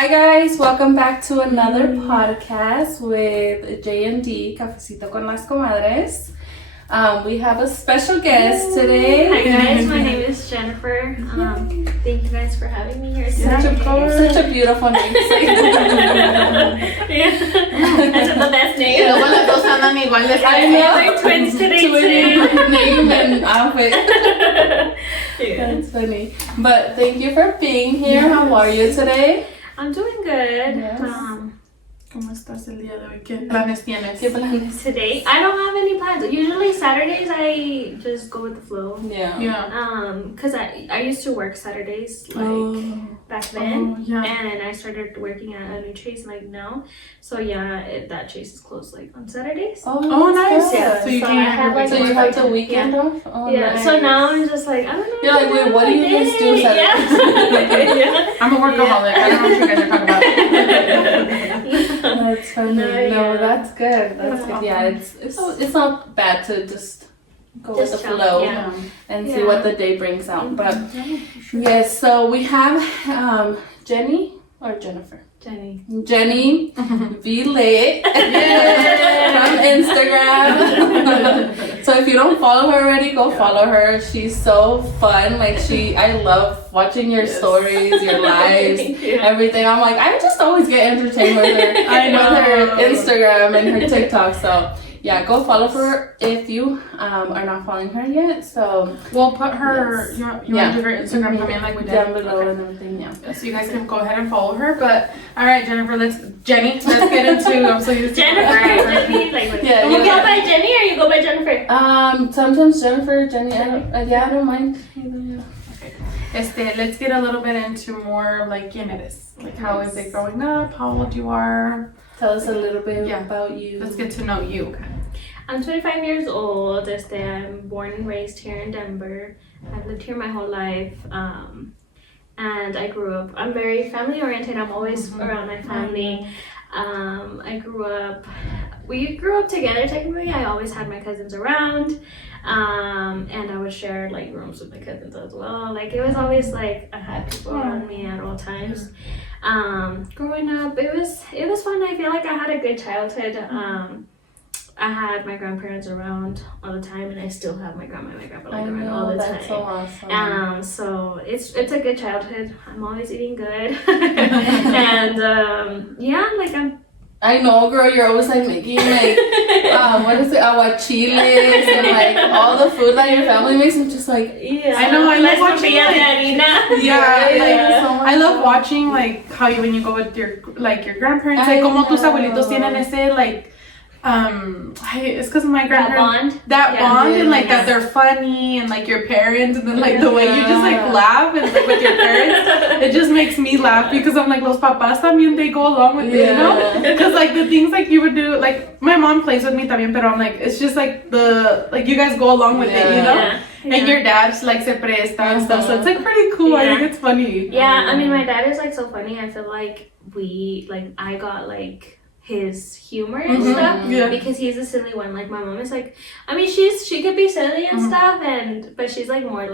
Hi guys, welcome back to another podcast with J&D, Cafecito con las Comadres. We have a special guest today. Hi guys, my name is Jennifer. Thank you guys for having me here today. Such a beautiful name. That's the best name. Luego las dos andan iguales. I know. We're twins today Twin name and outfit. Yeah. That's funny. But thank you for being here. How are you today? I'm doing good. Yes. ¿Cómo estás el día de hoy? ¿Qué planes tienes? ¿Qué planes? Today, I don't have any plans. Usually Saturdays I just go with the flow. Yeah. Cause I used to work Saturdays back then, and I started working at a new Chase now. So yeah, that Chase is closed on Saturdays. Oh, nice. Yeah, So you I can't have So you have the weekend off? Oh, Yeah. nice. So now I'm just I don't know. You're like, wait, what do you guys do Saturdays? Yeah. I'm a workaholic. I don't know what you guys are talking about. That's funny. No, yeah. No, that's good. That's good. Yeah, it's not bad to just go with the Just chill, flow yeah. and see what the day brings out. But yes, so we have Jenny or Jennifer. JennyVLit from Instagram. So if you don't follow her already, go follow her. She's so fun. I love watching your stories, your lives, everything. I'm I just always get entertained with her. I know. With her Instagram and her TikTok. So yeah, go follow her if you are not following her yet. So we'll put her, you want to give her Instagram también we did? Down below and everything, yeah. So you guys can go ahead and follow her. But all right, Jennifer, let's get into. I'm so used to Jennifer, Jenny, Yeah, you go by Jenny or you go by Jennifer? Sometimes Jennifer, Jenny, I don't mind. Okay. Let's get a little bit into more quién eres. How is it growing up? How old you are? Tell us a little bit about you. Let's get to know you. I'm 25 years old. I'm born and raised here in Denver. I've lived here my whole life. And I grew up, I'm very family oriented. I'm always around my family. We grew up together technically. I always had my cousins around. And I would share rooms with my cousins as well. It was always I had people around me at all times. Growing up, it was fun. I feel I had a good childhood. I had my grandparents around all the time, and I still have my grandma and my grandpa around all the time. That's so awesome. So it's a good childhood. I'm always eating good, and I know, girl. You're always making what is it, aguachiles and all the food that your family makes. I'm just yeah. I know. I love watching. I love watching how when you go with your grandparents, como tus abuelitos tienen ese it's because my grandparents that bond and that they're funny and your parents and then the way you just laugh and with your parents, it just makes me laugh because I'm los papás también, they go along with it, you know, because the things you would do, my mom plays with me también, pero I'm it's just you guys go along with it, you know. Yeah. And your dad se presta and stuff, so it's pretty cool. I think it's funny. Yeah, I mean my dad is so funny. I feel I got his humor and stuff because he's a silly one. My mom is I mean she could be silly and stuff, but she's more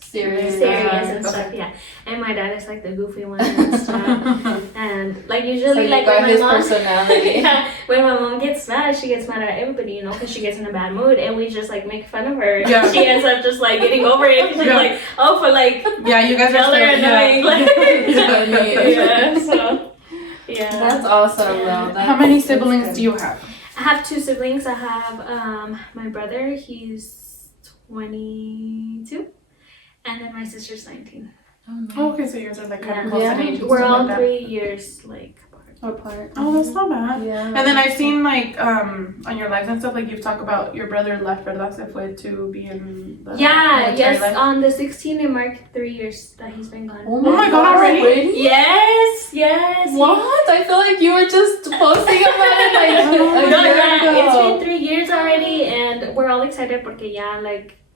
serious and stuff. Yeah, and my dad is the goofy one and stuff. And usually when my mom personality. When my mom gets mad, she gets mad at everybody, because she gets in a bad mood, and we just make fun of her. Yeah. She ends up just getting over it. She's you guys are still annoying. Yeah. So. Yeah, that's awesome though. How many siblings do you have? I have 2 siblings. I have my brother, he's 22, and then my sister's 19. Oh, okay, so yours are kind of close in age. We're all 3 years apart. Oh, that's not bad. Yeah. And then I've seen on your lives and stuff you've talked about your brother left, ¿verdad? Se fue to be in the yes. life. On the 16th, it marked 3 years that he's been gone. Oh my God, already? Yes. What? I feel you were just posting about it No, it's been 3 years already, and we're all excited porque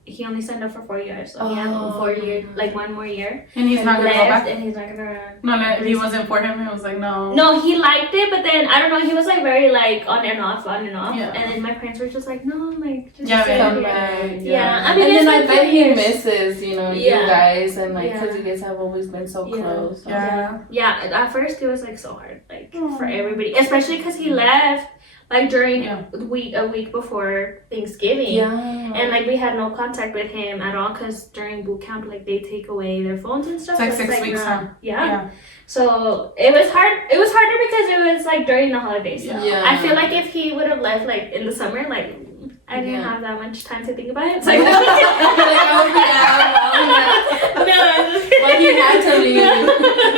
he only signed up for 4 years, so he had 4 years, like 1 more year. And he's not gonna go back. And he's not gonna. No, he wasn't for him. It was like no. No, he liked it, but then I don't know. He was like very like on and off. Yeah. And then my parents were just like, no, like just come back. Yeah. I mean, and then I like bet he misses, you know, you guys, and like because Yeah. you guys have always been so close. So. Yeah. At first, it was like so hard, like for everybody, especially because he left. Like during a week before Thanksgiving, and like we had no contact with him at all because during boot camp, like they take away their phones and stuff. It's like 6 weeks, huh? Yeah. So it was hard. It was harder because it was like during the holidays. Yeah. I feel like if he would have left like in the summer, like I didn't have that much time to think about it. So like, oh yeah. But he had to leave.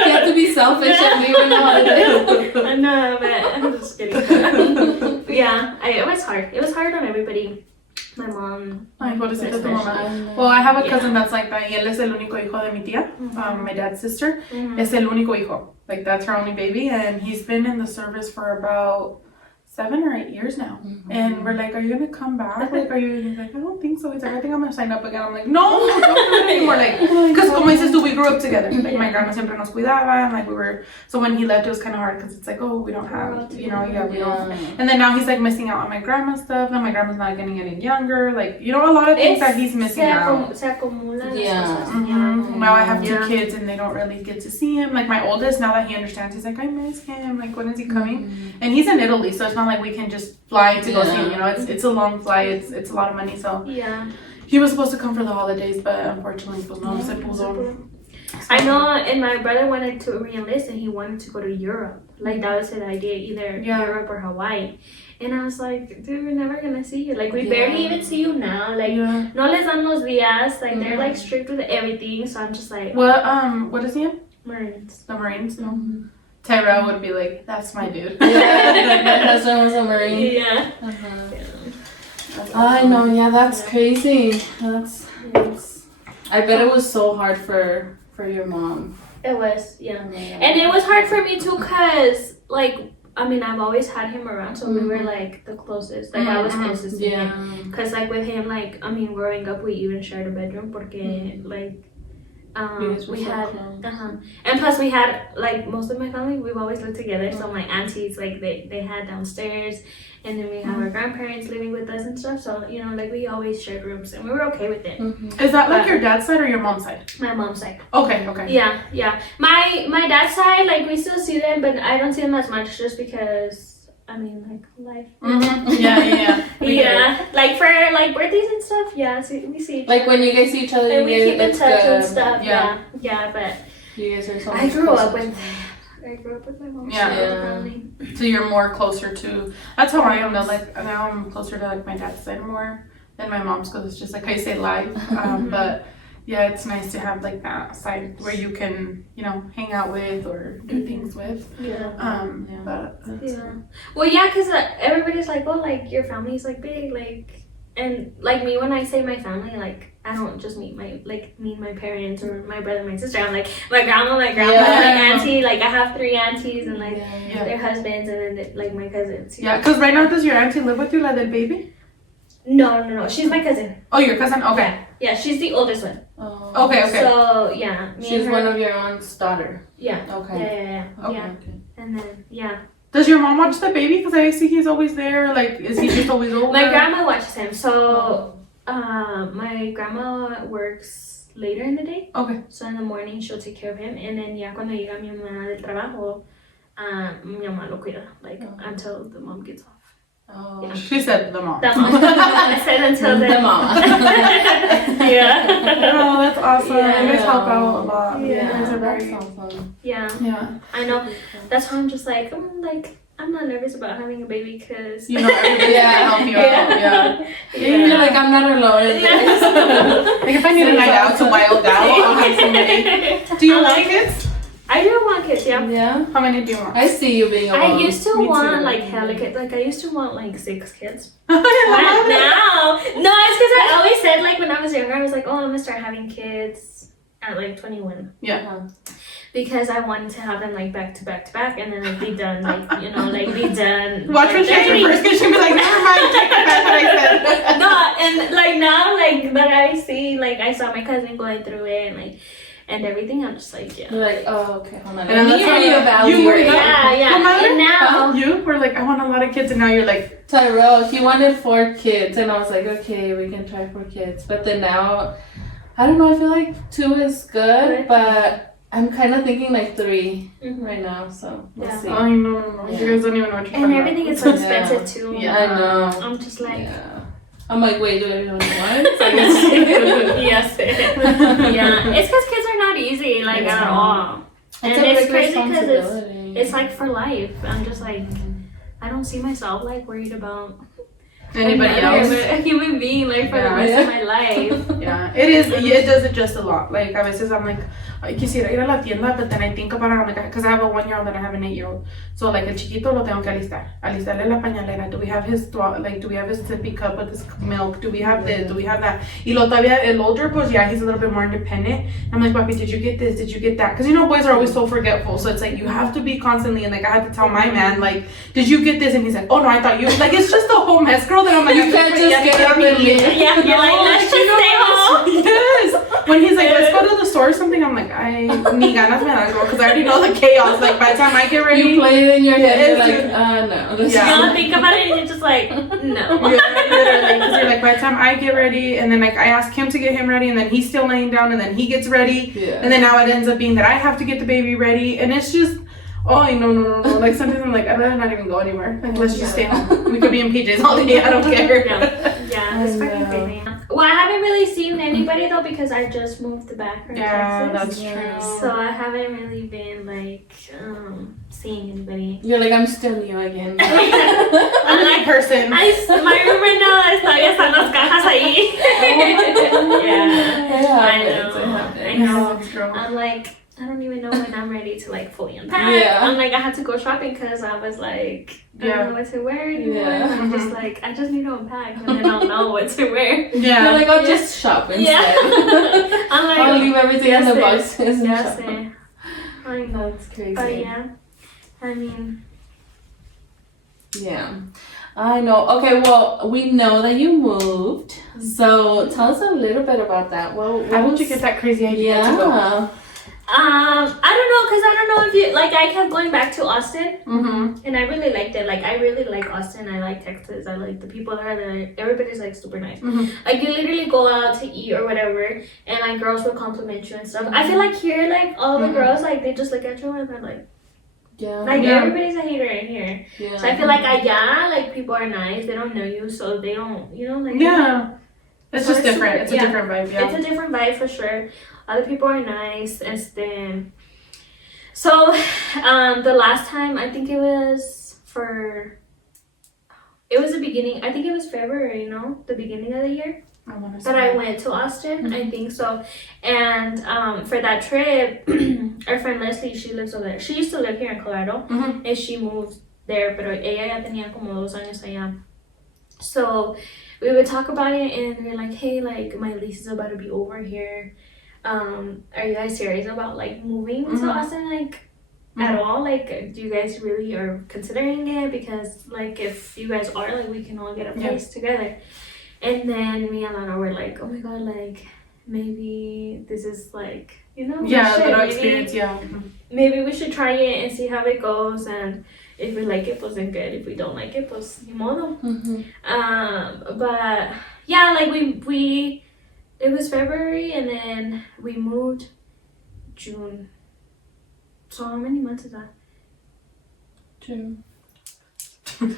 He had to be selfish and leave in the holiday. No, but I'm just kidding. Yeah, it was hard. It was hard on everybody. My mom. Ay, pobrecita tu mamá. Well, I have a cousin that's like that. Y él es el único hijo de mi tía, my dad's sister. Es el único hijo. Like, that's her only baby. And he's been in the service for about 7 or 8 years now. And we're like, are you gonna come back? Like, are you? He's like, I don't think so. He's like, I think I'm gonna sign up again. I'm like, no, don't do it anymore. Like, because como dices tú, we grew up together. Like, my grandma siempre nos cuidaba, and like we were. So when he left, it was kind of hard because it's like, oh, we don't have, you know, we don't. And then now he's like missing out on my grandma's stuff, and my grandma's not getting any younger. Like, you know, a lot of things that he's missing out. Se acumulan Now I have 2 kids, and they don't really get to see him. Like my oldest, now that he understands, he's like, I miss him. Like, when is he coming? And he's in Italy, so it's not like we can just fly to go see him. You know, it's a long flight. It's a lot of money. So he was supposed to come for the holidays, but unfortunately, pues no se pudo. I know, and my brother wanted to re-enlist, and he wanted to go to Europe. Like that was his idea, either Europe or Hawaii. And I was like, dude, we're never gonna see you. Like, we barely even see you now. Like, no les dan los días. Like, they're like strict with everything. So I'm just like, what is he in? Marines. The Marines. No. Tyrell would be like, that's my dude. My husband was a Marine. Yeah. I know, that's crazy. That's I bet it was so hard for your mom. It was, and it was hard for me too, cause like, I mean, I've always had him around, so we were like the closest. Like I was closest to him, cause like with him, like I mean, growing up, we even shared a bedroom, porque like. We had, and plus we had like most of my family. We've always lived together. So my aunties, like they had downstairs, and then we have our grandparents living with us and stuff. So you know, like we always shared rooms, and we were okay with it. Is that like your dad's side or your mom's side? My mom's side. Okay. Yeah. My dad's side, like we still see them, but I don't see them as much, just because. I mean, like life. Yeah. Like for like birthdays and stuff. Yeah, so we see. Like when you guys see each other, and we keep in touch and stuff. Yeah. But you guys are so. I grew up with my mom. So you're more closer to. That's how I am now. Like now I'm closer to like my dad's side more than my mom's, because it's just like how you say live. But. Yeah, it's nice to have like that side where you can, you know, hang out with or do things with. Well, yeah, because everybody's like, oh, like your family's like big, like, and like me, when I say my family, like I don't just mean my parents or my brother, my sister. I'm like my grandma, my auntie. Like I have 3 aunties and like their husbands, and then like my cousins. Yeah, because right now does your auntie live with you, like the baby? No. She's my cousin. Oh, your cousin? Okay. Yeah, she's the oldest one. Oh. Okay. So, yeah. She's one of your aunt's daughter. Yeah. Okay. Yeah. And then, Does your mom watch the baby? Because I see he's always there. Like, is he just always over? My grandma watches him. So, my grandma works later in the day. Okay. So, in the morning, she'll take care of him. And then, ya cuando llega mi mamá del trabajo, mi mamá lo cuida. Like, until the mom gets off. Oh, yeah. She said the mom. The mom. I said until the mom. Oh, that's awesome. Yeah. You guys help out a lot. Yeah, you guys are very awesome. Yeah. I know. That's why I'm just like, I'm not nervous about having a baby, because you know everybody can help you out. You're like, I'm not alone. Like if I need a night out to wild out, I'll have somebody. Do you want kids? I do want kids, Yeah? How many do you want? I see you being alone. I used to want like hella kids. Like I used to want like 6 kids. Not now. No, it's because I always said, like when I was younger, I was like, oh, I'm gonna start having kids at like 21. Yeah. because I wanted to have them like back to back to back, and then like be done, like you know, like be done. Watch her change her first, because she'll be like, never mind, take back what I said. No, and like now, like that I see, like I saw my cousin going through it, and like. And everything, I'm just like, yeah. You're like, oh, okay, hold on. And Let me reevaluate. you were yeah. And now you were like, I want a lot of kids, and now you're like, Tyrell, he wanted 4 kids, and I was like, okay, we can try 4 kids. But then now, I don't know, I feel like 2 is good, but I'm kind of thinking like 3 right now, so we'll see. Oh, no. You guys don't even know what you're talking about. and everything is so expensive too. Yeah, I know. I'm just like. Yeah. I'm like, wait, do I even want? Yes. Yeah, it's because kids are not easy, like at all. And it's crazy because it's like for life. I'm just like, I don't see myself like worried about anybody else. A human being like for the rest of my life. Yeah, it is. It does adjust a lot. Like a veces I'm like, I quisiera ir a la tienda, but then I think about it. I'm like, because I have a 1-year-old and I have an 8-year-old. So like el chiquito lo tengo que alistarle la pañalera. Do we have his sippy cup with his milk? Do we have this? Do we have that? Y lo todavía el older, pues yeah, he's a little bit more independent. I'm like, papi, did you get this? Did you get that? Because you know boys are always so forgetful. So it's like you have to be constantly, and like I had to tell my man, like, did you get this? And he's like, oh no, I thought you. Like it's just a whole mess, girl. That I'm like, you can't just get up and leave. Yeah, you're like, let's just stay home. Yes. When he's like, let's go to the store or something, I'm like, ni ganas me dan, girl, because I already know the chaos. Like by the time I get ready, you play it in your head. You're like, no. You don't think about it, and you're just like, no. Literally, because you're like, by the time I get ready, and then like I ask him to get him ready, and then he's still laying down, and then he gets ready, and then now it ends up being that I have to get the baby ready, and it's just. Oh, no. Like, sometimes I'm like, I'd rather not even go anywhere. Like, let's just stay home. We could be in PJs all day. I don't care. Yeah, it's fucking crazy. Well, I haven't really seen anybody, though, because I just moved back from Texas. That's true. So I haven't really been, like, seeing anybody. You're like, I'm still new again. I'm a person. My roommate now todavía están las cajas ahí. I know. I'm like, I don't even know when I'm ready to like fully unpack. Yeah. I'm like, I had to go shopping because I was like, I don't know what to wear anymore. Yeah. I'm just like, I just need to unpack and then I'll know what to wear. Yeah. You're like, I'll just shop instead. Yeah. I'm like, I'll leave everything in the boxes. Yes. I know. That's crazy. But yeah, I mean. Yeah. I know. Okay, well, we know that you moved. So tell us a little bit about that. How did you get that crazy idea to go? I don't know, because I don't know if you, like, I kept going back to Austin, Mm-hmm. and I really liked it. Like, I really like Austin. I like Texas. I like the people there. Everybody's, like, super nice. Mm-hmm. Like, you literally go out to eat or whatever, and, like, girls will compliment you and stuff. I feel like here, like, all the girls, like, they just look at you and they're like, everybody's a hater in here. Yeah. So I feel like, like, people are nice. They don't know you, so they don't, you know, like. Yeah. It's so just different. It's a different vibe, yeah. It's a different vibe for sure. Other people are nice. So, the last time, I think it was the beginning, I think it was February, the beginning of the year. That I went to Austin, I think so. And for that trip, our friend Leslie, she lives over there. She used to live here in Colorado, and she moved there, pero ella ya tenía como 2 años allá. So we would talk about it, and we were like, hey, like, my lease is about to be over here. Are you guys serious about, like, moving to Austin, like, at all? Like, do you guys really are considering it? Because, like, if you guys are, like, we can all get a place together. And then me and Lana were like, oh my god, like, maybe this is, like, yeah, a little experience, maybe we should try it and see how it goes, and if we like it, pues then good. If we don't like it, pues ni modo. But yeah, like we it was February, and then we moved June. So how many months is that? June. 5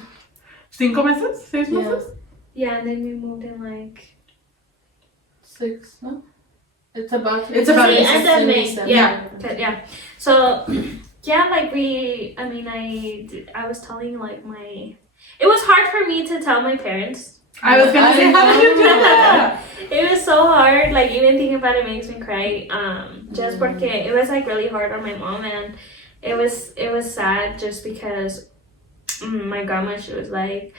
meses? 6 meses? Yeah, and then we moved in like 6, no? It's about the end of May. Yeah. So yeah, like I was telling like it was hard for me to tell my parents. I was gonna say, how did you do that? It was so hard. Like, even thinking about it makes me cry. Just porque it was like really hard on my mom, and it was sad just because my grandma, she was like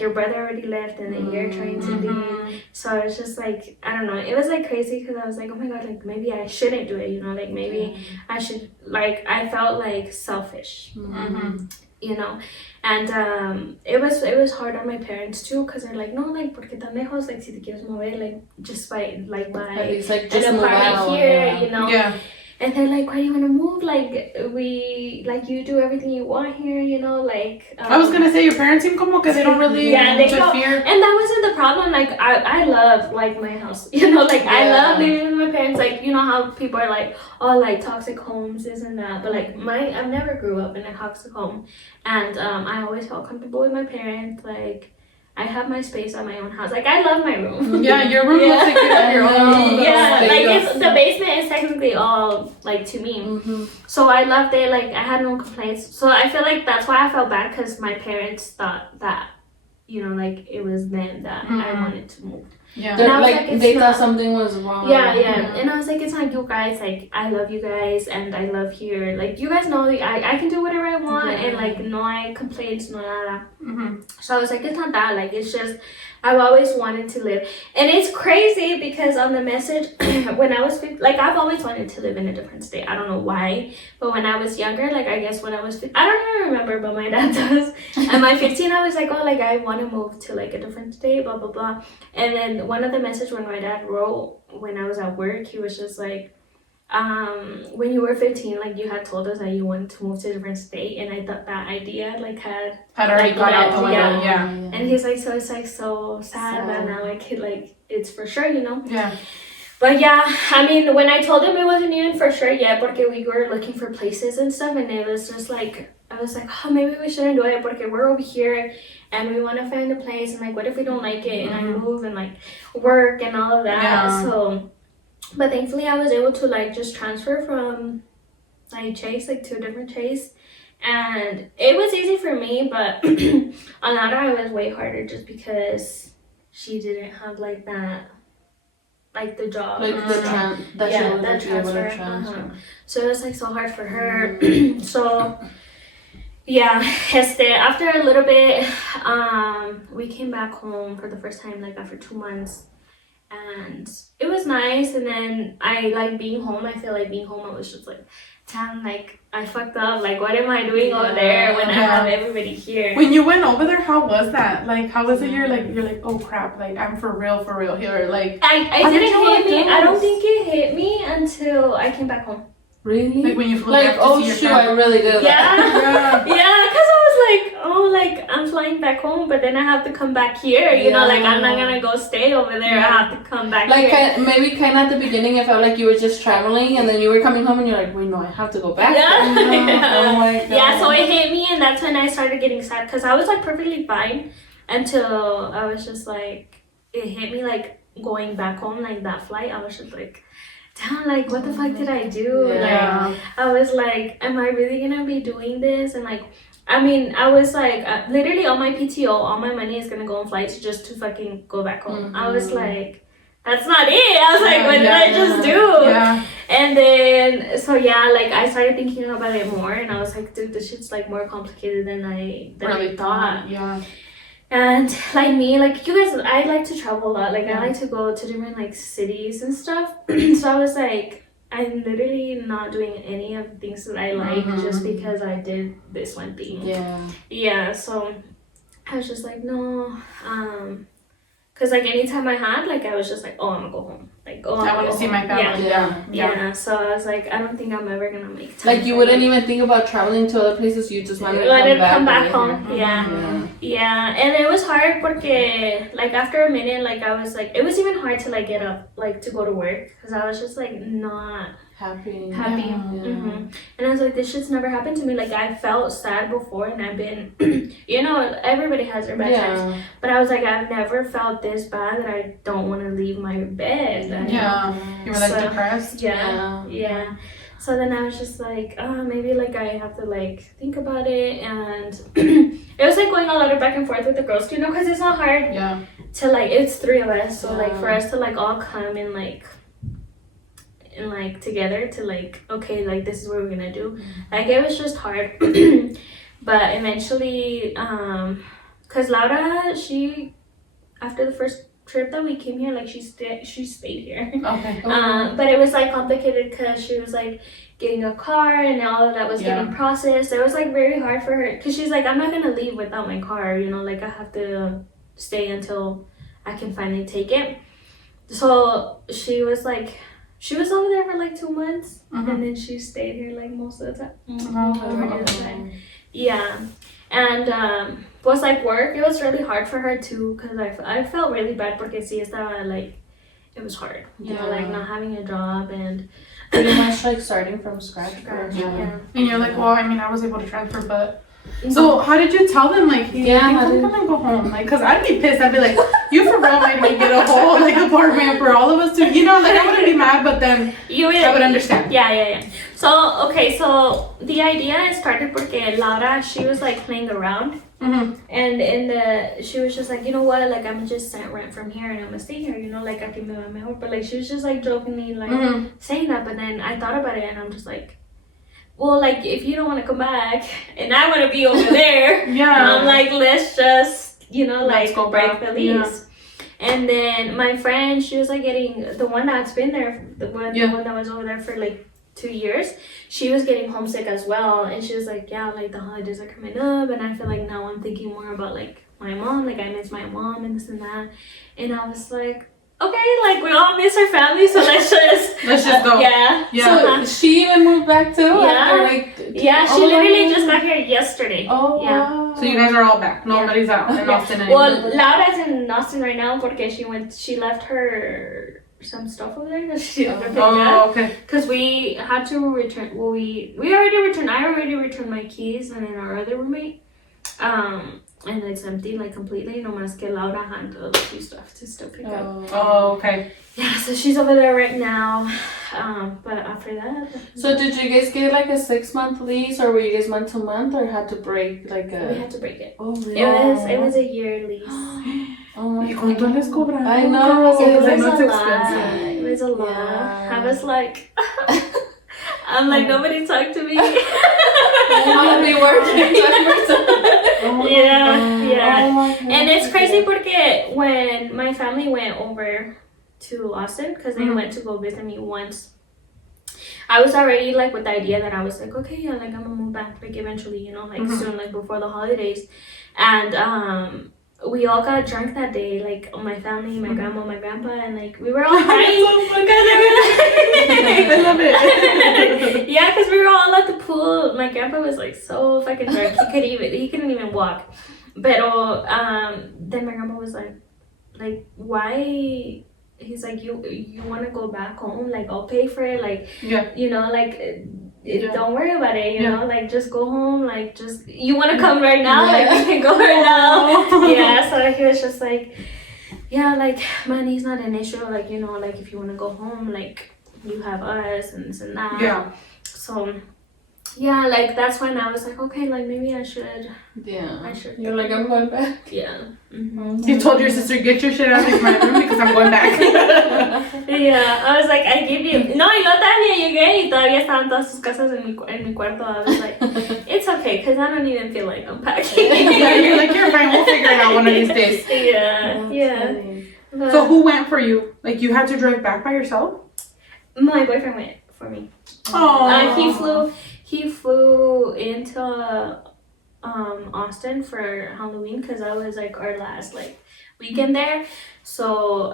your brother already left and then you're trying to leave. So it's just like, I don't know, it was like crazy because I was like, oh my god, like maybe I shouldn't do it, you know, like maybe I should, like I felt like selfish, you know. And it was hard on my parents too, because they're like, no, like porque tan lejos, like si te quieres mover, like just by like buy an apartment here, you know. And they're like, why do you want to move? Like, you do everything you want here, you know, like... I was going to say, your parents seem como que they don't really interfere. And that wasn't the problem. Like, I love, like, my house, you know, like, I love living with my parents. Like, you know how people are like, oh, like, toxic homes, this and that. But, like, I've never grew up in a toxic home. And I always felt comfortable with my parents, like... I have my space on my own house. Like, I love my room. Yeah, your room looks like you have your own. Yeah, like, the basement is technically all, like, to me. So I loved it. Like, I had no complaints. So I feel like that's why I felt bad, because my parents thought that, you know, like, it was them that I wanted to move. Yeah, like they thought something was wrong. Yeah. And I was like, it's not you guys. Like, I love you guys, and I love here. Like, you guys know, I can do whatever I want, and like, no I complaints, no nada. So I was like, it's not that. Like, it's just I've always wanted to live, and it's crazy because on the message when I was like, I've always wanted to live in a different state. I don't know why, but when I was younger, like I guess when I was I don't even remember, but my dad does. At my 15, I was like, oh, like I want to move to like a different state, blah blah blah. And then one of the messages when my dad wrote when I was at work, he was just like, when you were 15, like you had told us that you wanted to move to a different state, and I thought that idea like had already like, got out the window. Yeah. And he's like, so it's like so sad that now I could like it's for sure, you know. Yeah. But yeah, I mean, when I told him it wasn't even for sure yet, because we were looking for places and stuff, and it was just like, I was like, oh, maybe we shouldn't do it because we're over here and we want to find a place, and like, what if we don't like it and I move and like work and all of that. Yeah. So, but thankfully I was able to like just transfer from like Chase like to a different Chase, and it was easy for me, but on Lara it was way harder just because she didn't have like that, like the job, like the transfer. So it was like so hard for her. So yeah, after a little bit, we came back home for the first time like after 2 months, and it was nice. And then I like being home. I feel like being home, I was just like, damn, like I fucked up. Like, what am I doing over there when I have everybody here? When you went over there, how was that? Like, how was it? You're like, oh crap! Like, I'm for real here. Like, I didn't hit me. I don't think it hit me until I came back home. Really? Like when you flew back to see your family. I really did. Yeah, because I was like, oh, like I'm flying back home, but then I have to come back here. You know, like I'm not gonna go stay over there. I have to come back here. Like maybe kind of at the beginning, it felt like you were just traveling, and then you were coming home, and you're like, wait, no, I have to go back. Yeah, Oh my God. Yeah. So it hit me, and that's when I started getting sad, because I was like perfectly fine until I was just like, it hit me like going back home, like that flight. I was just like, damn, like what the fuck did I do? Yeah. Like I was like, am I really gonna be doing this? And like, I mean, I was like, literally all my PTO, all my money is gonna go on flights just to fucking go back home. I was like, that's not it. I was like, what did I just do? Yeah. And then, so yeah, like I started thinking about it more, and I was like, dude, this shit's like more complicated than I thought. Yeah. And like me, like you guys, I like to travel a lot. Like I like to go to different like cities and stuff. So I was like, I'm literally not doing any of the things that I like just because I did this one thing. Yeah. So I was just like, no, because like anytime I had, like I was just like, oh, I'm gonna go home. Like, oh, I want to see my family. Yeah. So I was like, I don't think I'm ever gonna make time. Like you wouldn't even think about traveling to other places. You just wanted to come back home. Yeah. And it was hard because like after a minute, like I was like, it was even hard to like get up, like to go to work, because I was just like not happy. And I was like, this shit's never happened to me. Like I felt sad before, and I've been you know, everybody has their bad times, but I was like, I've never felt this bad that I don't want to leave my bed. You were like depressed. Yeah. So then I was just like, oh, maybe like I have to like think about it. And it was like going a lot of back and forth with the girls, you know, because it's not hard to like, it's 3 of us, so like for us to like all come and like together to like, okay, like this is what we're gonna do. Like it was just hard. But eventually, cause Laura, she after the first trip that we came here, like she stayed here. Okay. But it was like complicated because she was like getting a car and all of that was getting processed. It was like very hard for her because she's like, I'm not gonna leave without my car, you know, like I have to stay until I can finally take it. So she was over there for like 2 months, and then she stayed here like most of the time. Yeah, and was like work. It was really hard for her too, cause I felt really bad because sí estaba like, it was hard, you know, like not having a job and pretty much like starting from scratch. Yeah. And you're like, well, I mean, I was able to transfer, but. So how did you tell them, like, hey, I'm gonna go home? Like, cause I'd be pissed. I'd be like, you for real made me get a whole like apartment for all of us to, you know, like I wouldn't be mad, but then I would understand. Yeah. So okay, so the idea started porque Laura, she was like playing around, and she was just like, you know what, like I'm just rent from here and I'm gonna stay here, you know, like aquí me va mejor. But like she was just like jokingly like saying that, but then I thought about it and I'm just like, well, like, if you don't want to come back and I want to be over there, I'm like, let's just, you know, like, break the lease. And then my friend, she was like getting, the one that's been there, the one that was over there for like 2 years, she was getting homesick as well. And she was like, yeah, like the holidays are coming up. And I feel like now I'm thinking more about like my mom, like I miss my mom and this and that. And I was like, okay, like we all miss our family, so let's just go. Yeah. So she even moved back too? She literally just got here yesterday. Oh, yeah. Wow. So you guys are all back. Nobody's out in Austin anymore. Well, Laura's in Austin right now because she left her some stuff over there that she didn't pick up. Okay. Because we had to return. Well, we already returned. I already returned my keys, and then our other roommate. And it's empty, like completely. No más que Laura had a few stuff to still pick up. Oh, okay. Yeah, so she's over there right now. But after that. So did you guys get like a 6-month lease, or were you guys month to month, or had to break like a? We had to break it. Oh, really? It was a year lease. Oh my ¿Y cuánto les cobran? I know. It was I know it's a expensive. lot. It was a lot. Yeah. I was like, I'm like, nobody talk to me. I'm gonna be working. Yeah. Oh my And it's crazy porque when my family went over to Austin, because they went to go visit me once, I was already like with the idea that I was like, okay, yeah, like I'm gonna move back like eventually, you know, like soon, like before the holidays. And we all got drunk that day, like my family, my grandma, my grandpa, and like we were all crying because I love it. yeah, because we were all at the pool. My grandpa was like so fucking drunk, he couldn't even walk. But then my grandpa was like why? He's like, you want to go back home? Like I'll pay for it. Like you know, like. Don't worry about it, you know, like just go home, like just you want to come right now, like we can go right now. Yeah, so he was just like, yeah, like money's not an issue, like, you know, like if you want to go home, like you have us and this and that. Yeah. So yeah, like that's when I was like, okay, like maybe I should. Yeah. I should. You're like, I'm going back. Yeah. You told your sister, get your shit out of my room because I'm going back. Yeah, I was like, I give you. No, y no todavía llegué y todavía estaban todas sus cosas en mi cuarto. I was like, it's okay, because I don't even feel like unpacking. Yeah, you're like, you're fine, we'll figure it out one of these days. Yeah. But So who went for you? Like you had to drive back by yourself? my boyfriend went for me. Oh. He flew into Austin for Halloween because that was like our last like weekend there. So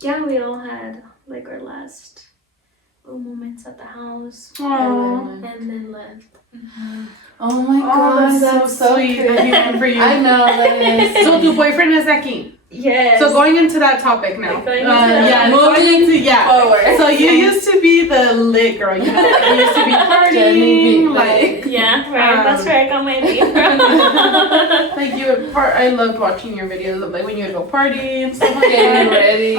yeah, we all had like our last little moments at the house. Aww. And then left. Oh my god, that's so sweet that he went for you. I know that is. So tu boyfriend es aquí. Yes. So going into that topic now. Forward. So you used to be the lit girl. You used to be partying, like yeah, right. That's where I got my name from. like you would I loved watching your videos of like when you would go party and stuff like Getting ready.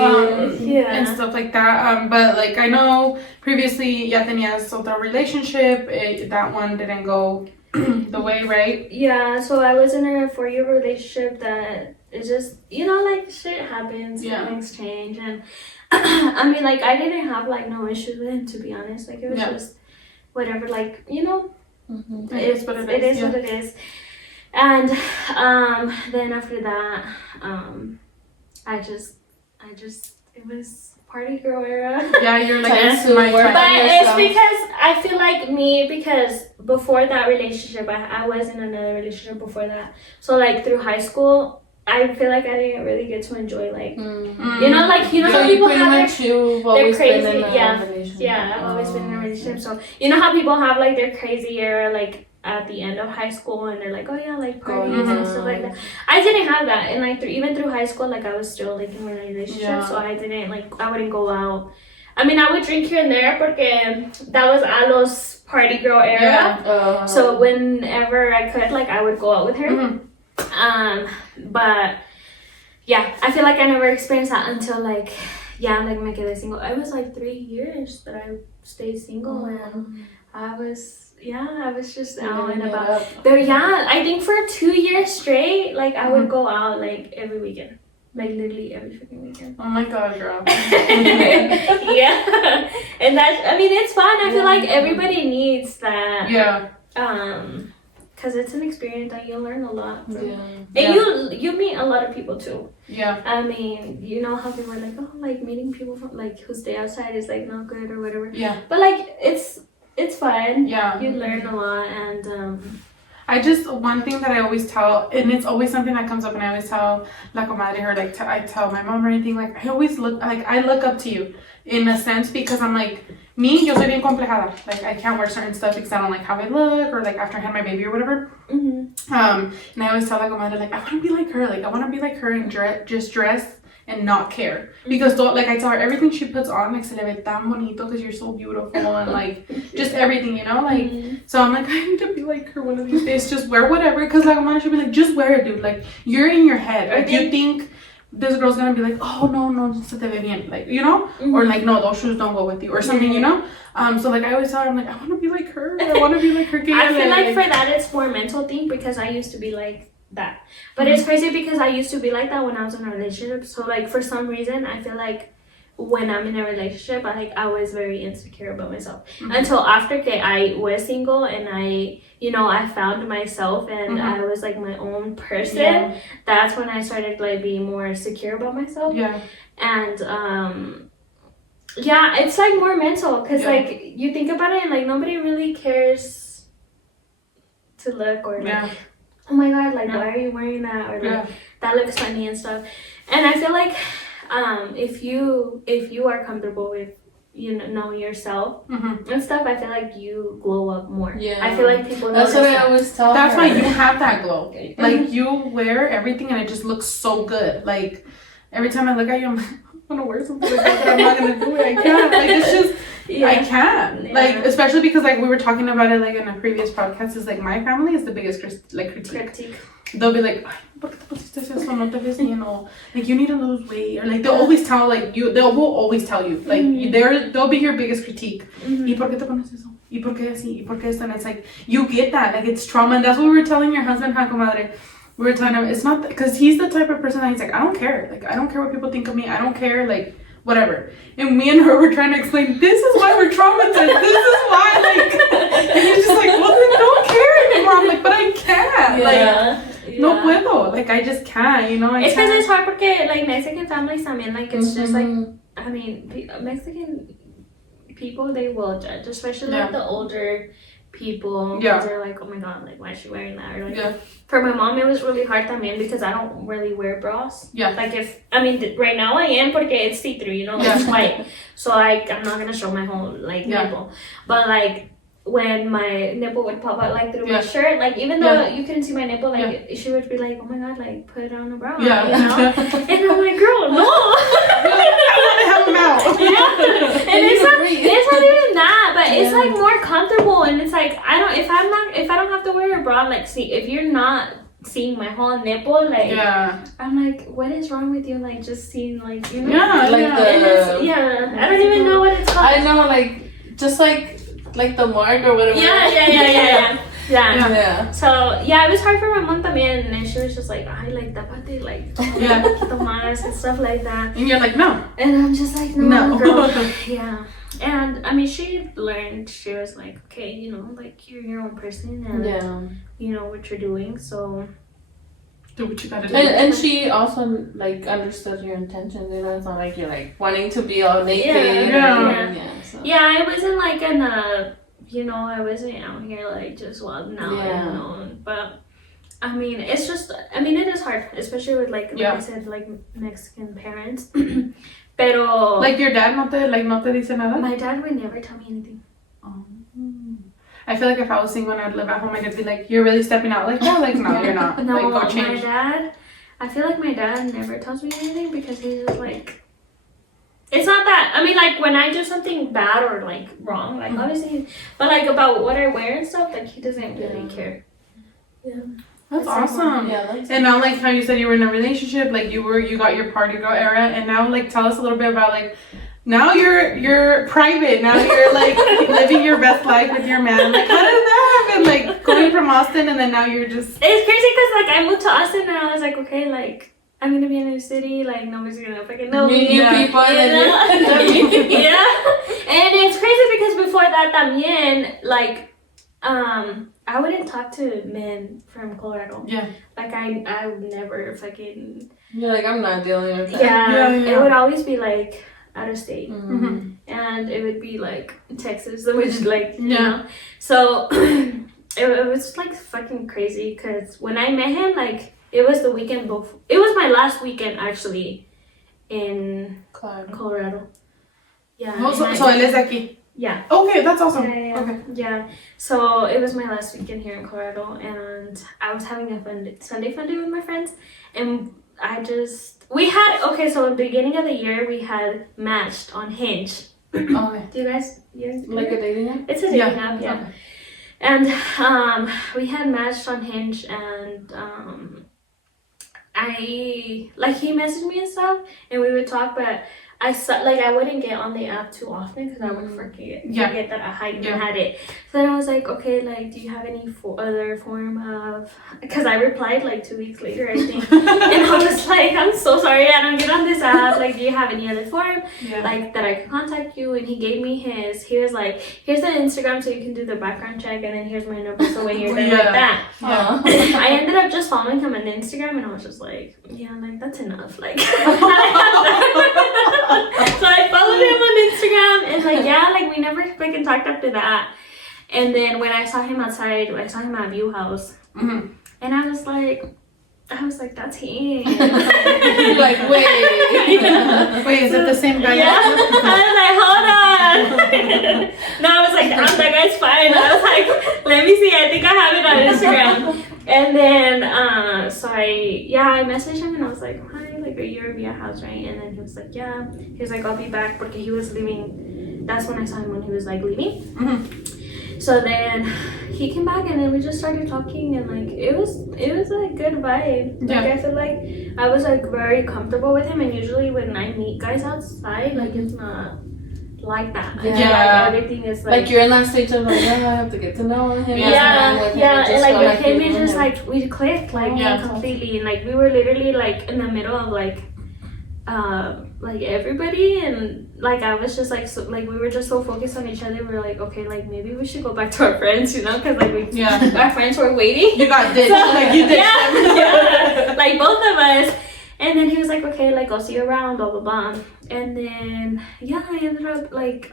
and stuff like that. But like I know previously ya tenías otro relationship. That one didn't go the way, right? Yeah. So I was in a 4-year relationship that. It's just, you know, like shit happens, things change, and I mean, like I didn't have like no issues with him, to be honest. Like it was just whatever, like, you know, It is what it is. It is what it is. And then after that, I just it was party girl era. Yeah, you're like, but it's because I feel like because before that relationship, I was in another relationship before that. So like through high school, I feel like I didn't really get to enjoy like, you know, like, you know how people have their crazy, I've always been in a relationship. So you know how people have like their crazy era, like at the end of high school, and they're like, oh yeah, like parties and stuff like that. I didn't have that, and like even through high school, like I was still like in a relationship, so I didn't like, I wouldn't go out. I mean, I would drink here and there, porque that was a los party girl era. So whenever I could, like I would go out with her. But yeah, I feel like I never experienced that until like me quedé single. It was like 3 years that I stayed single, and I was just out and about. But I think for 2 years straight, like I would go out like every weekend. Like literally every freaking weekend. Oh my god, girl. Yeah. And that's, I mean, it's fun. I feel like everybody needs that. Yeah. Because it's an experience that you'll learn a lot from. And you meet a lot of people too. Yeah. I mean, you know how people are like, oh, like meeting people from like who stay outside is like not good or whatever. Yeah. But like it's fun. Yeah. You learn a lot, and one thing that I always tell, and it's always something that comes up, and I always tell La Comadre, or like I tell my mom or anything, like I always look up to you in a sense, because I'm like, yo soy bien complejada. Like I can't wear certain stuff because I don't like how I look, or like after I had my baby or whatever. And I always tell La Comadre, like I want to be like her. Like I want to be like her and just dress and not care, because like I tell her, everything she puts on, like se le ve tan bonito because you're so beautiful, and like just everything, you know, like so I'm like, I need to be like her one of these days. Just wear whatever, because like Mama should be like, just wear it, dude. Like you're in your head, like you think this girl's gonna be like, oh no, se te ve bien, like, you know, or like, no, those shoes don't go with you, or something, you know. So like I always tell her, I'm like, I want to be like her. I want to be like her. I feel like for that it's more mental thing, because I used to be like that, but it's crazy because I used to be like that when I was in a relationship. So like for some reason I feel like when I'm in a relationship, I was very insecure about myself until after I was single, and I found myself, and I was like my own person. That's when I started like being more secure about myself. And it's like more mental, because like you think about it, and like nobody really cares to look, or like, oh my god, like why are you wearing that, or like that looks funny and stuff. And I feel like if you are comfortable with, you know yourself and stuff, I feel like you glow up more. I feel like people that's what I always tell that's her. why you have that glow. Like you wear everything and it just looks so good. Like every time I look at you, I'm like, I want to wear something like that, but I'm not gonna do it. I can't. Like it's just I can't. Like especially because like we were talking about it like in a previous podcast, is like my family is the biggest critique. They'll be like, ¿por qué te pusiste eso? No te ves bien, or like you need to lose weight, or like they'll always tell like you. They will always tell you like they'll be your biggest critique. ¿Y por qué te pones eso? ¿Y por qué así? ¿Y por qué esto? And it's like you get that, like it's trauma, and that's what we were telling your husband, Comadre. We were telling him it's not because he's the type of person that he's like, I don't care. Like I don't care what people think of me. I don't care. Like whatever. And me and her were trying to explain, this is why we're traumatized. This is why, like, and he's just like, well, then don't care anymore. I'm like, but I can't. Like, no puedo. Like, I just can't, you know? It's because it's hard porque, like, Mexican families, I mean, like, it's just, like, I mean, Mexican people, they will judge, especially, like, the older people. Because they're like, oh my god, like, why is she wearing that? Or, like, for my mom, it was really hard también because I don't really wear bras. Like, right now I am porque it's see-through, you know, like, it's white. So, like, I'm not gonna show my whole, like, nipple. But, like, when my nipple would pop out, like, through my shirt, like, even though you couldn't see my nipple, like, she would be like, oh my god, like, put on a bra, you know? And I'm like, girl, no! I want to help him out. And it's not even that, but it's, like, more comfortable, and it's, like, if I don't have to wear a bra, like, see, if you're not seeing my whole nipple, like, I'm like, what is wrong with you? Like, just seeing, like, you know? I don't even know what it's called. I know, like, just like the mark or whatever. Yeah. So yeah, it was hard for my mom también, and she was just like, I like tapate, like poquito más and stuff like that. And you're like, no. And I'm just like, no. Girl. Yeah. And I mean, she learned. She was like, okay, you know, like you're your own person, and you know what you're doing, so do what you gotta do. And she also like understood your intentions. You know, it's not like you're like wanting to be all naked. I wasn't like in a, you know, I wasn't out here like just wilding out, you know. But I mean, it's just, I mean, it is hard, especially with like I said, like Mexican parents. Pero like your dad no te dice nada? My dad would never tell me anything. Oh. I feel like if I was single and I'd live at home, I'd be like, you're really stepping out like that? Like, no, you're not. No, like, go change. My dad, I feel like my dad never tells me anything because he's just like, it's not that, I mean, like, when I do something bad or, like, wrong, like, obviously, but, like, about what I wear and stuff, like, he doesn't really care. Yeah. That's awesome. And now, like, how you said you were in a relationship, like, you got your party girl era, and now, like, tell us a little bit about, like, now you're private. Now you're like living your best life with your man. Like, how did that happen? Like going from Austin and then now you're just. It's crazy because like I moved to Austin and I was like, okay, like I'm gonna be in a new city. Like nobody's gonna fucking know me. New people. Yeah. And it's crazy because before that, también like I wouldn't talk to men from Colorado. Yeah. Like I would never fucking. You're like, I'm not dealing with that. Yeah. It would always be like out of state, and it would be like Texas, which like you know. So it was like fucking crazy because when I met him, like it was the weekend before. It was my last weekend actually in Colorado. Yeah. Oh, so él es de aquí. Yeah. Okay, that's awesome. Yeah. So it was my last weekend here in Colorado, and I was having a Sunday fun day with my friends, and we had, so in the beginning of the year, we had matched on Hinge. Okay. Do you guys? Like a dating app? It's a dating app, yeah. Okay. And we had matched on Hinge, and he messaged me and stuff, and we would talk, but I wouldn't get on the app too often because I would forget that I even had it. So then I was like, okay, like, do you have any other form of? Because I replied like 2 weeks later, I think, and I was like, I'm so sorry, I don't get on this app. Like, do you have any other form, like that I can contact you? And he gave me his. He was like, here's the Instagram so you can do the background check, and then here's my number so when you're done like that. I ended up just following him on Instagram, and I was just like, yeah, like that's enough, like. So I followed him on Instagram and like we never freaking talked after that. And then when I saw him outside, I saw him at View House, and I was like, that's him. Like, wait, is it the same guy? Yeah. I was like, hold on. No, I was like, that guy's fine. I was like, let me see. I think I have it on Instagram. And then, so I messaged him and I was like, hi, like, are you at Via House, right? And then he was like, yeah. He was like, I'll be back because he was leaving. That's when I saw him when he was like leaving. So then he came back and then we just started talking and like it was a good vibe. Like I feel like I was like very comfortable with him, and usually when I meet guys outside, like it's not like that. Like, everything is like you're in that stage of like, I have to get to know him. And like with him it's just like we clicked like completely, and like we were literally like in the middle of like everybody, and like I was just like we were just so focused on each other. We were like, okay, like maybe we should go back to our friends, you know, because like our friends were waiting. You got ditched, like you ditched them. Like both of us. And then he was like, okay, like I'll see you around, blah blah blah. And then I ended up like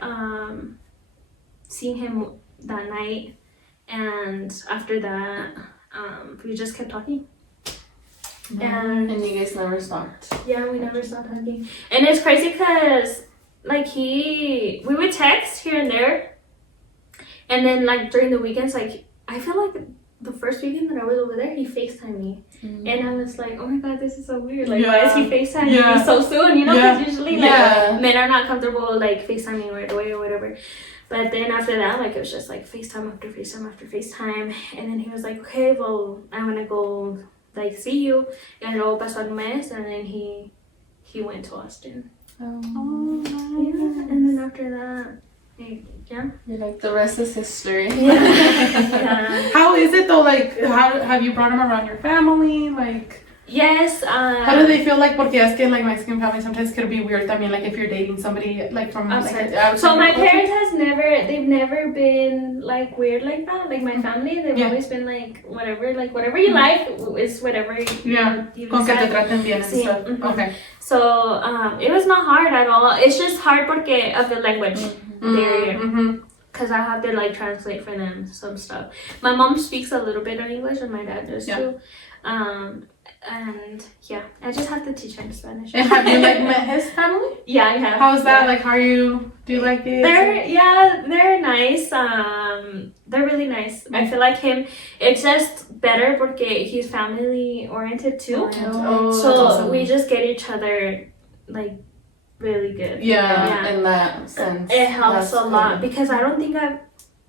seeing him that night, and after that we just kept talking. And you guys never stopped. Yeah, we never stopped talking. And it's crazy because like we would text here and there, and then like during the weekends, like I feel like the first weekend that I was over there, he FaceTimed me, and I was like, oh my god, this is so weird. Like, why is he FaceTiming me so soon? You know, because usually like men are not comfortable like FaceTiming right away or whatever. But then after that, like it was just like FaceTime after FaceTime after FaceTime, and then he was like, okay, well, I'm gonna go like see you, and luego pasó el mes, and then he went to Austin. Oh, yeah. And then after that, Yeah. You're like, the rest is history. Yeah. How is it though? Like, how have you brought them around your family? Like, Yes. how do they feel like? Porque es que like Mexican family sometimes could be weird. I mean, like if you're dating somebody like from outside. Like, so my parents they've never been like weird like that. Like my family, they've always been like whatever you like is whatever. You Con que te decide. traten bien and stuff. Okay. So it was not hard at all. It's just hard porque of the language barrier. Because I have to like translate for them some stuff. My mom speaks a little bit of English and my dad does too. And yeah, I just have to teach him Spanish. And have you like met his family? Yeah, I have. How's that? Like, do you like it? They're nice. They're really nice. I feel like it's just better porque he's family oriented too. So awesome. we just get each other like really good. Yeah, in that sense. It helps a lot because I don't think I've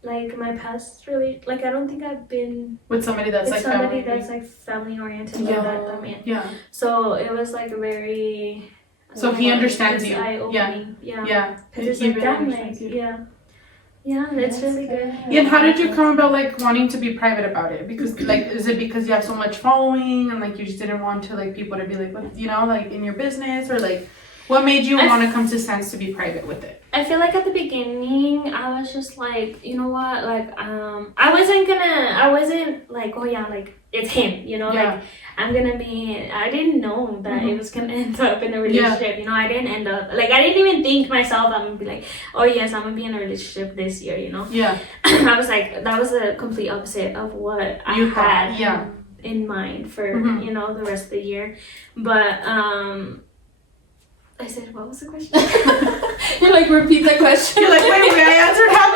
like my past really like I don't think I've been with somebody that's like family oriented like that también. Yeah. So it was like very. So he understands you. Yeah. Because it's like that, like yeah, it's really good. Yeah, and how did you come about like wanting to be private about it? Because like, is it because you have so much following and like you just didn't want to like people to be like, what, you know, like in your business or like. What made you want to come to sense to be private with it? I feel like at the beginning, I was just like, you know what, like, I wasn't like, oh yeah, like, it's him, you know, like, I didn't know that it was gonna end up in a relationship, you know, I didn't end up, like, I didn't even think myself, I'm gonna be like, oh yes, I'm gonna be in a relationship this year, you know? Yeah. I was like, that was a complete opposite of what I had in mind for, you know, the rest of the year. But, I said, what was the question? You're like, repeat the question. You're like, wait, I answered half of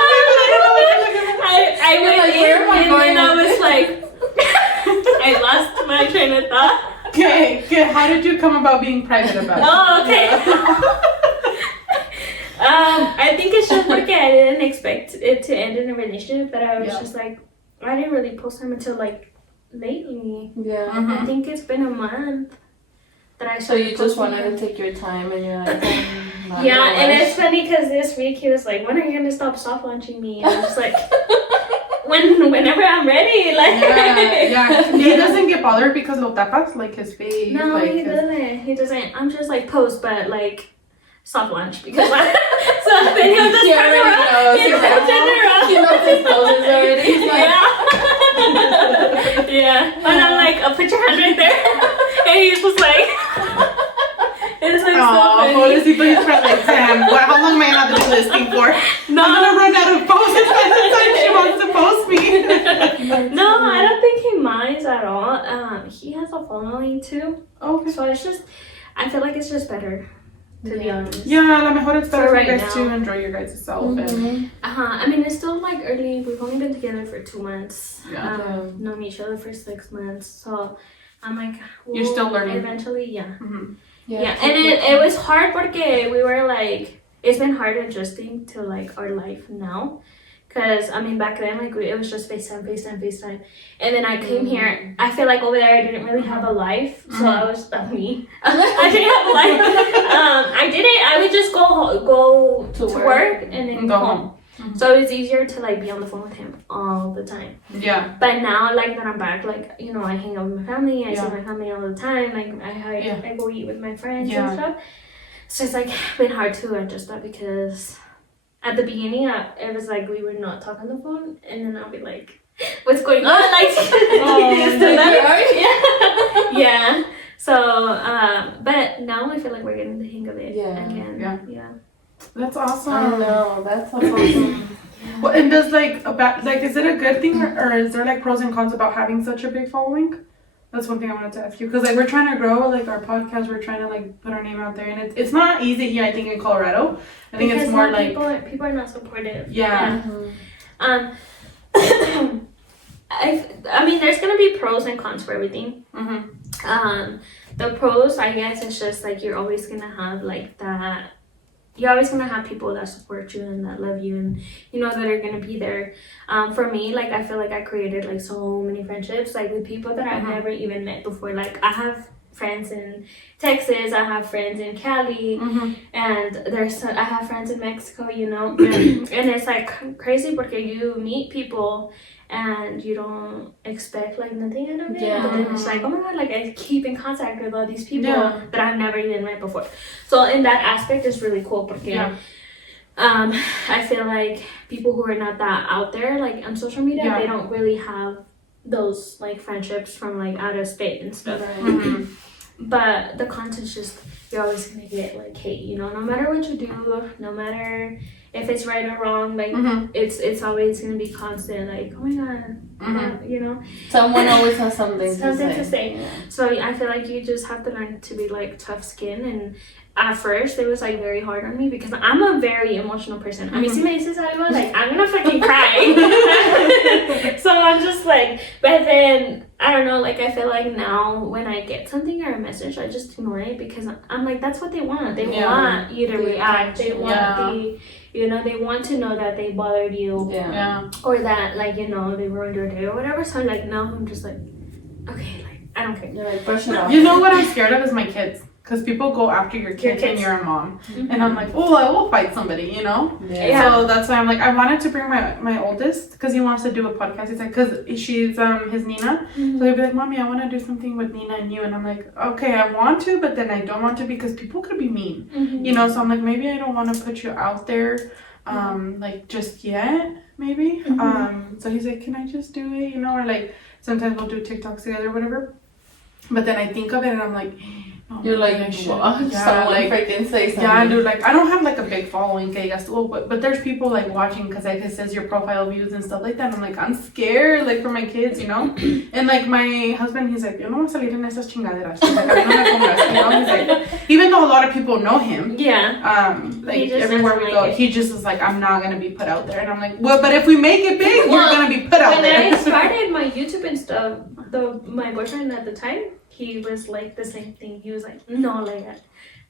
it. I went like, where am I going? And I was like, I lost my train of thought. Okay, good. How did you come about being private about it? Oh, okay. I think it's just porque I didn't expect it to end in a relationship, that I was just like, I didn't really post them until like lately. Yeah. I think it's been a month. So you just wanted to take your time and you're like, yeah, and it's funny because this week he was like, when are you going to stop soft launching me? And I'm just like, whenever I'm ready. Like, yeah. He doesn't get bothered because lo tapas, like his face. No, like he doesn't. I'm just like post, but like soft launch because so then he'll just turn around. He knows his poses already. He's like, yeah. And I'm like, I'll put your hand right there. And he's just like, it's like so funny. Pobrecito, he's probably like, Sam, how long am I going to have to do this thing for? No. I'm going to run out of poses by the time she wants to post me. No, I don't think he minds at all. He has a following too. Okay. So it's just, I feel like it's just better, to be honest. Yeah, la mejor it's better for right you guys now. to enjoy your guys' self. I mean, it's still like early. We've only been together for 2 months. Known each other for 6 months. So I'm like, you're still learning. Eventually, yeah. And it was hard porque we were like, it's been hard adjusting to like our life now. Because, I mean, back then, like, it was just FaceTime. And then I came here. I feel like over there, I didn't really have a life. So I was, me. I didn't have a life. I would just go to work and then go home. So it's easier to, like, be on the phone with him all the time. Yeah. But now, like, that I'm back, like, you know, I hang out with my family. I see my family all the time. Like, I go eat with my friends and stuff. So it's, like, been hard to adjust that because... At the beginning, it was like we were not talking on the phone, and then I'll be like, "What's going on?" Like, yeah. So, but now I feel like we're getting the hang of it again. Yeah. That's awesome. I know. That's awesome. Well, and does is it a good thing, or is there like pros and cons about having such a big following? That's one thing I wanted to ask you, because like we're trying to grow like our podcast, we're trying to like put our name out there, and it's not easy here. I think in Colorado, I think it's more like people are not supportive. Yeah. I mean, there's gonna be pros and cons for everything. The pros, I guess, is just like you're always gonna have like that. You're always gonna have people that support you and that love you and you know that are gonna be there. For me, like I feel like I created like so many friendships like with people that I've never even met before. Like I have friends in Texas, I have friends in Cali, and I have friends in Mexico, you know. And it's like crazy because you meet people and you don't expect like nothing out of it, but then it's like, oh my god, like I keep in contact with all these people that I've never even met before. So in that aspect, it's really cool because I feel like people who are not that out there like on social media, they don't really have those like friendships from like out of state and stuff. But the content's just, you're always gonna get like hate, you know, no matter what you do, no matter if it's right or wrong, like it's always gonna be constant, like, oh my god, you know, someone always has something to say. Yeah. So I feel like you just have to learn to be like tough skin. And at first it was like very hard on me because I'm a very emotional person. I mean, si me dices algo, like I'm gonna fucking cry. So I'm just like, but then I don't know, like I feel like now when I get something or a message, I just ignore it because I'm like, that's what they want. They want you to react. They want you know, they want to know that they bothered you, or that like, you know, they ruined your day or whatever. So like now I'm just like, okay, like I don't care. You're like, brush it off. You know what I'm scared of is my kids. Because people go after your kids when you're a mom. And I'm like, oh, I will fight somebody, you know? So that's why I'm like, I wanted to bring my oldest, because he wants to do a podcast. He's like, because she's his Nina. So he'd be like, Mommy, I want to do something with Nina and you. And I'm like, okay, I want to, but then I don't want to because people could be mean. You know, so I'm like, maybe I don't want to put you out there, like, just yet, maybe. So he's like, can I just do it, you know? Or like, sometimes we'll do TikToks together or whatever. But then I think of it and I'm like, you're like, what? Someone like, freaking say something. Yeah, dude, like, I don't have, like, a big following, que digas, oh, but there's people, like, watching, because, like, it says your profile views and stuff like that, and I'm like, I'm scared, like, for my kids, you know? And, like, my husband, he's like, yo no voy a salir en esas chingaderas. He's like, a mí no me pongas, you know? He's like, even though a lot of people know him, like, everywhere we go, he just is like, I'm not gonna be put out there. And I'm like, well, but if we make it big, you're gonna be put out there. When I started my YouTube and stuff, my boyfriend at the time, he was like the same thing. He was like, no, like,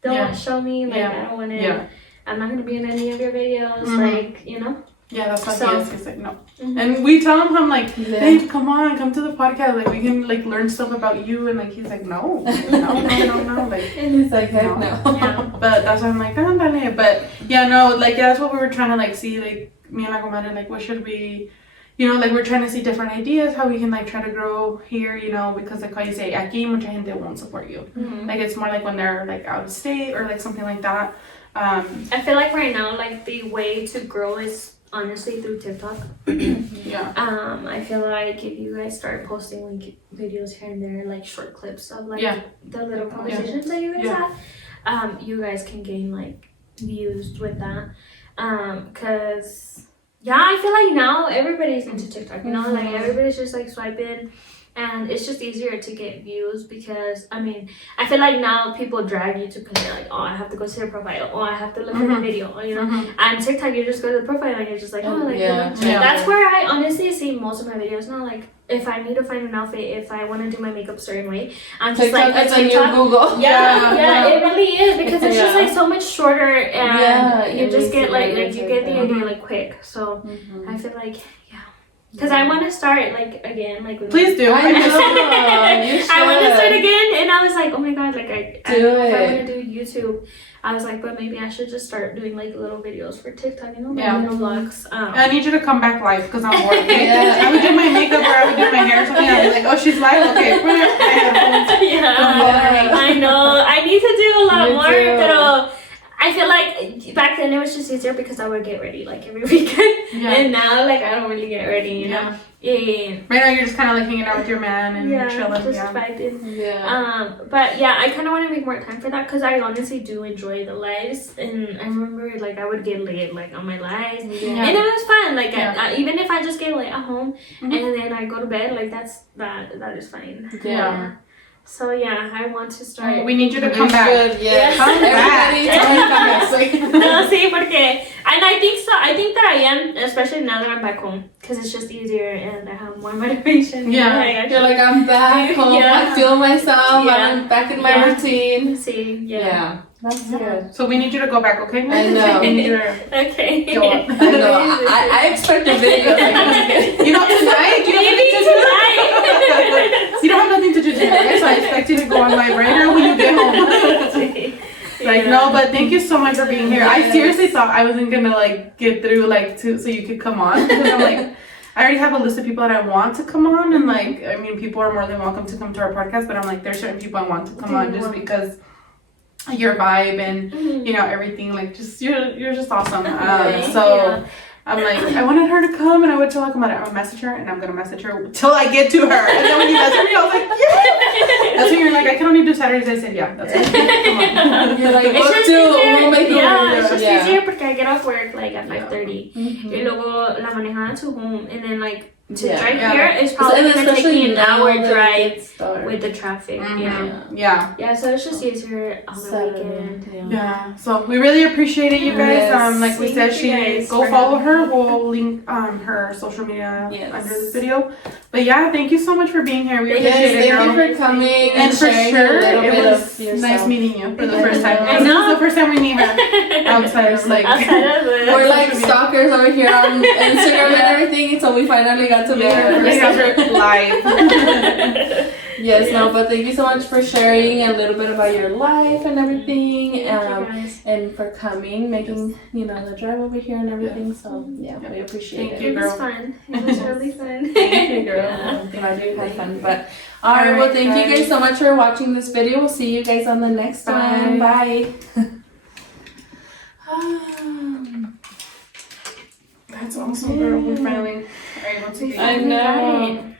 don't show me, like, I don't want to, I'm not going to be in any of your videos, like, you know? Yeah, that's what he is. He's like, no. And we tell him, I'm like, babe, come on, come to the podcast. Like, we can, like, learn stuff about you. And, like, he's like, no. Like, and he's like, heck no. Yeah. But that's why I'm like, ándale. But, yeah, no, like, that's what we were trying to, like, see, like, me and la comadre, like, what should we... You know, like, we're trying to see different ideas, how we can, like, try to grow here, you know, because, like, how you say, aquí mucha gente won't support you. Like, it's more like when they're, like, out of state or, like, something like that. I feel like right now, like, the way to grow is honestly through TikTok. I feel like if you guys start posting, like, videos here and there, like, short clips of, like, the little conversations that you guys have, you guys can gain, like, views with that. Because... Yeah, I feel like now everybody's into TikTok, you know, like everybody's just like swiping and it's just easier to get views because, I mean, I feel like now people drag you to because they're like, oh, I have to go see their profile, oh, I have to look at the video, you know, and TikTok, you just go to the profile and you're just like, oh, like, you know, that's where I honestly see most of my videos now, like, if I need to find an outfit, if I want to do my makeup a certain way, I'm just TikTok like, it's a new Google. Yeah, it really is because it's just like so much shorter and you just get like you get the idea like quick. So I feel like because I want to start like again like. Please do. I know. You should. I want to start again, and I was like, oh my god, like if I want to do YouTube. I was like, but maybe I should just start doing like little videos for TikTok, you know, like little vlogs. I need you to come back live because I'm bored. Okay? I would do my makeup or I would do my hair or something. I'd be like, oh, she's live? Okay. I know. I need to do a lot more, but I feel like back then it was just easier because I would get ready like every weekend. And now like I don't really get ready, you know? Yeah. Right now you're just kind of like hanging out with your man and chilling. Just vibing. But yeah, I kind of want to make more time for that because I honestly do enjoy the lives. And I remember like I would get late like on my lives. And it was fun. Like even if I just get late at home and then I go to bed, like that is fine. Yeah. So yeah, I want to start. We need you to come back. Yes. Come back. No, sí, porque, and I think so. I think that I am, especially now that I'm back home, because it's just easier and I have more motivation. Yeah, you're like I'm back home. I feel myself. I'm back in my routine. See, that's good. So we need you to go back, okay? I know. We need you to okay. Go up. I know. I expect a video. You know, tonight. You don't have nothing to do tonight. So I expect you to go on my brain like, no, but thank you so much for being here. I seriously thought I wasn't gonna like get through like so you could come on, because I'm like, I already have a list of people that I want to come on, and like, I mean, people are more than welcome to come to our podcast, but I'm like, there's certain people I want to come on just because your vibe and you know everything, like just you're just awesome. So I'm like, I wanted her to come, and I would tell her, I'm gonna message her, and I'm gonna message her till I get to her. And then when you message me, I was like, yeah. That's when you're like, I can only do Saturdays. I said, yeah, that's okay. Come on. You're like, it's just easier porque I get off work like at 5:30. Y luego la manejada to home, and then like to drive here is probably gonna take me an hour drive with the traffic. Yeah, so it's just easier on the weekend. Yeah, so we really appreciate it, you guys. Like we said, go follow her. We'll link her social media under this video. But yeah, thank you so much for being here. We appreciate it, girl. Thank you for coming. And for sure, it was nice meeting you for the first time. I know. This is the first time we meet her outside of like. We're like stalkers over here on Instagram and everything, so we finally got to meet her live. Yes, no, but thank you so much for sharing a little bit about your life and everything, and for coming, making the drive over here and everything. So yeah, we appreciate it. Thank you, girl. It was fun. It was really fun. Thank you, girl. I'm glad you had fun. But all right, well, thank you guys so much for watching this video. We'll see you guys on the next one. Bye. That's awesome, girl. We finally are able to get I know.